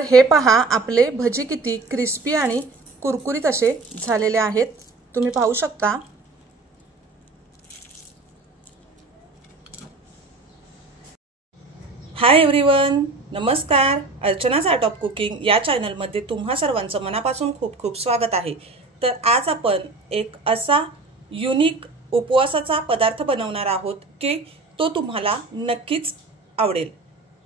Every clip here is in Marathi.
तर हे पहा आपले भजी किती क्रिस्पी आणि कुरकुरीत असे झालेले आहेत, तुम्ही पाहू शकता। हाय एव्हरीवन, नमस्कार। अर्चनाज आर्ट ऑफ कुकिंग या चॅनल मध्ये तुम्हा सर्वांचं मनापासून खूप खूप स्वागत आहे। तर आज आपण एक असा युनिक उपवासाचा पदार्थ बनवणार आहोत की तो तुम्हाला नक्कीच आवडेल।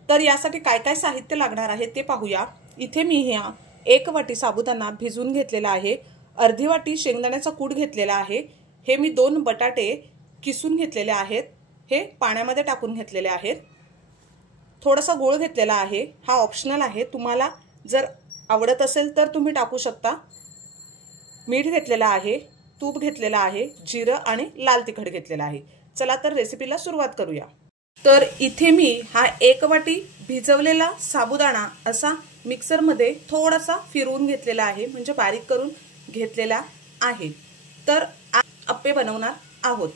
तर यासाठी काय काय साहित्य लागणार आहे ते पाहूया। इथे मी ह्या 1 वाटी साबुदाणा भिजवून घेतलेला आहे, अर्धी वाटी शेंगदाण्याचा कूट घेतलेला आहे, हे मी 2 बटाटे किसून घेतलेले आहेत, हे पाण्यामध्ये टाकून घेतलेले आहेत, थोडासा गूळ घेतलेला आहे, हा ऑप्शनल आहे, तुम्हाला जर आवडत असेल तर तुम्ही टाकू शकता। मीठ घेतलेला आहे, तूप घेतलेला आहे, जिरं आणि लाल तिखट घेतलेला आहे। चला तर रेसिपीला सुरुवात करूया। तर इथे मी हा 1 वाटी भिजवलेला साबुदाणा असा मिक्सर मध्ये थोडासा फिरवून घेतलेला आहे, म्हणजे बारीक करून घेतलेला आहे। तर अप्पे बनवणार आहोत।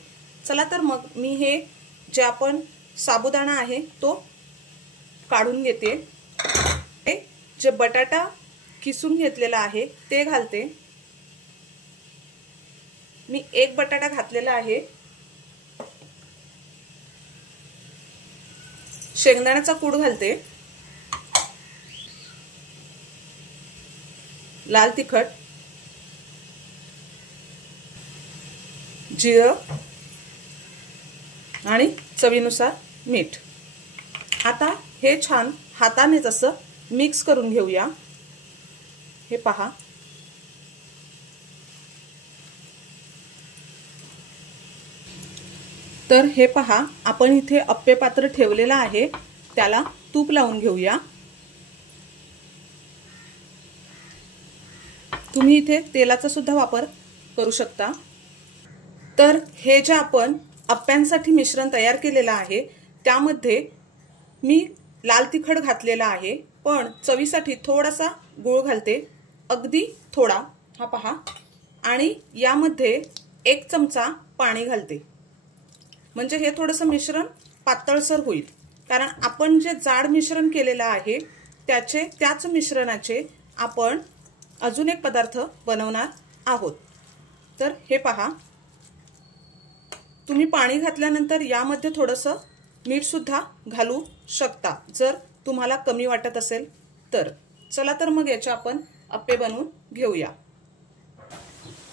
चला तर मग मी हे जे आपण साबुदाणा आहे तो काढून घेते। जे बटाटा किसून घेतलेला आहे ते घालते। मी 1 बटाटा घातलेला आहे, शेंगदाण्याचा कूट घालते, लाल तिखट, जिरं आणि चवीनुसार मीठ। आता हे छान हाताने असं मिक्स करून घेऊया। हे पहा, तर हे पहा आपण इथे अप्पे पात्र ठेवलेला आहे, त्याला तूप लावून घेऊया। तुम्ही इथे तेलाचा सुद्धा वापर करू शकता। तर हे जे आपण अप्प्यांसाठी मिश्रण तयार केलेलं आहे त्यामध्ये मी लाल तिखट घातलेला आहे, पण चवीसाठी थोडासा गूळ घालते, अगदी थोडा, हा पहा, आणि यामध्ये 1 चमचा पाणी घालते, म्हणजे हे थोडंसं मिश्रण पातळसर होईल। कारण आपण जे जाड मिश्रण केलेलं आहे त्याच मिश्रणाचे आपण अजून एक पदार्थ बनवणार आहोत। तर हे पहा, तुम्ही पाणी घातल्यानंतर यामध्ये थोडंसं मीठ सुद्धा घालू शकता जर तुम्हाला कमी वाटत असेल तर। चला तर मग याचे आपण अप्पे बनवून घेऊया।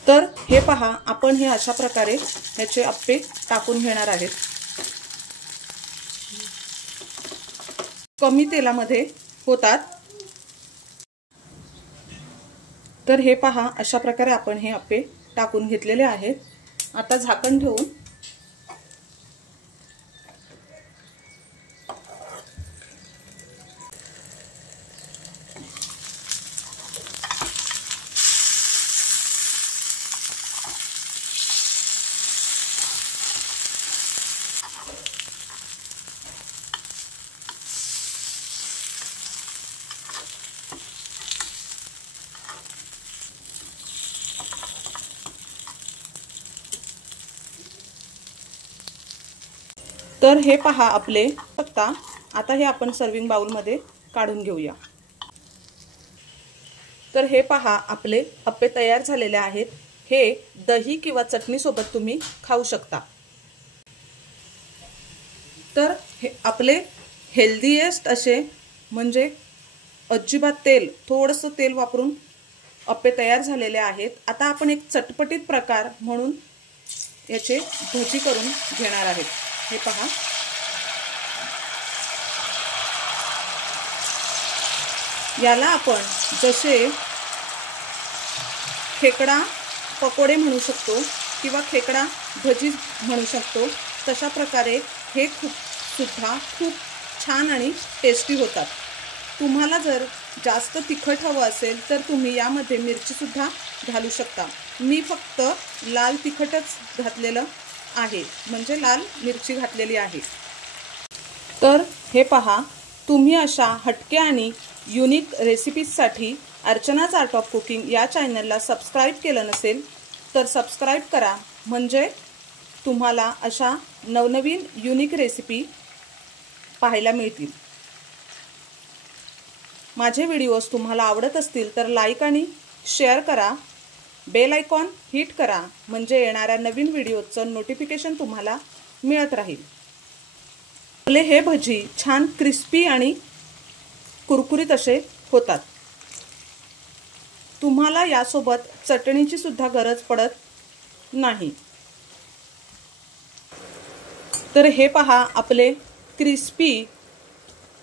तर हे पहा आपण हे अशा प्रकारे याचे अप्पे टाकून घेणार आहेत। कमी तेलामध्ये होतात। तर हे पहा अशा प्रकारे आपण हे अप्पे टाकून घेतलेले आहेत। आता झाकण ठेवून तर हे पहा आपले फक्त आता हे आपण सर्विंग बाउल मध्ये काढून घेऊया। तर हे पहा आपले अप्पे तयार झालेले आहेत। हे दही किंवा चटणी सोबत तुम्ही खाऊ शकता। तर हे आपले हेल्दीएस्ट असे, म्हणजे अजिबात थोडंसं तेल वापरून अप्पे तयार झालेले आहेत। आता आपण एक चटपटीत प्रकार म्हणून याचे भजी करून घेणार आहेत। हे पहा, याला आपण जसे खेकडा पकोडे म्हणू शकतो किंवा खेकडा भजी म्हणू शकतो, तशा प्रकारे हे खूप छान आणि टेस्टी होतात। तुम्हाला जर जास्त तिखट हवं असेल तर तुम्ही यामध्ये मिरची सुद्धा घालू शकता। मी फक्त लाल तिखटच घातलेलं आहे, म्हणजे लाल मिरची घातलेली आहे। तर हे पहा, तुम्ही अशा हटके आणि युनिक रेसिपीजसाठी अर्चनाज आर्ट ऑफ कुकिंग या चॅनलला सबस्क्राइब केलं नसेल तर सबस्क्राइब करा, म्हणजे तुम्हाला अशा नवनवीन युनिक रेसिपी पाहायला मिळतील। माझे व्हिडिओज तुम्हाला आवडत असतील तर लाईक आणि शेअर करा, बेल आयकॉन हिट करा, म्हणजे येणाऱ्या नवीन व्हिडिओचं नोटिफिकेशन तुम्हाला मिळत राहील। आपले हे भजी छान क्रिस्पी आणि कुरकुरीत असे होतात। तुम्हाला यासोबत चटणीची सुद्धा गरज पडत नाही। तर हे पहा, आपले क्रिस्पी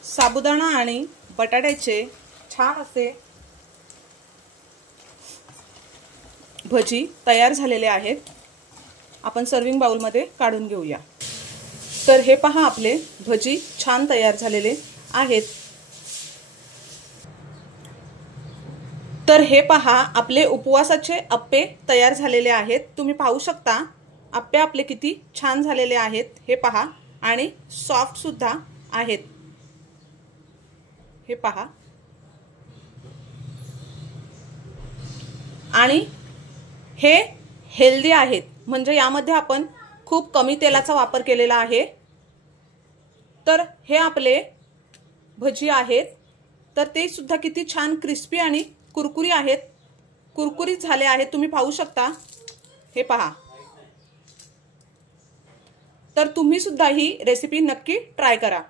साबुदाणा आणि बटाट्याचे छान असे भजी तयार झालेले आहेत। आपण सर्विंग बाउलमध्ये काढून घेऊया। तर हे पहा, आपले भजी छान तयार झालेले आहेत। तर हे पहा, आपले उपवासाचे अप्पे तयार झालेले आहेत। तुम्ही पाहू शकता अप्पे आपले किती छान झालेले आहेत, हे पहा, आणि सॉफ्ट सुद्धा आहेत, हे पहा। आणि हे हेल्दी आहेत, म्हणजे यामध्ये आपण खूप कमी तेलाचा वापर केलेला आहे। तर हे आपले भजी आहेत, तर ते सुद्धा किती छान क्रिस्पी आणि कुरकुरीत झाले आहेत, तुम्ही पाहू शकता, हे पहा। तर तुम्ही सुद्धा ही रेसिपी नक्की ट्राय करा।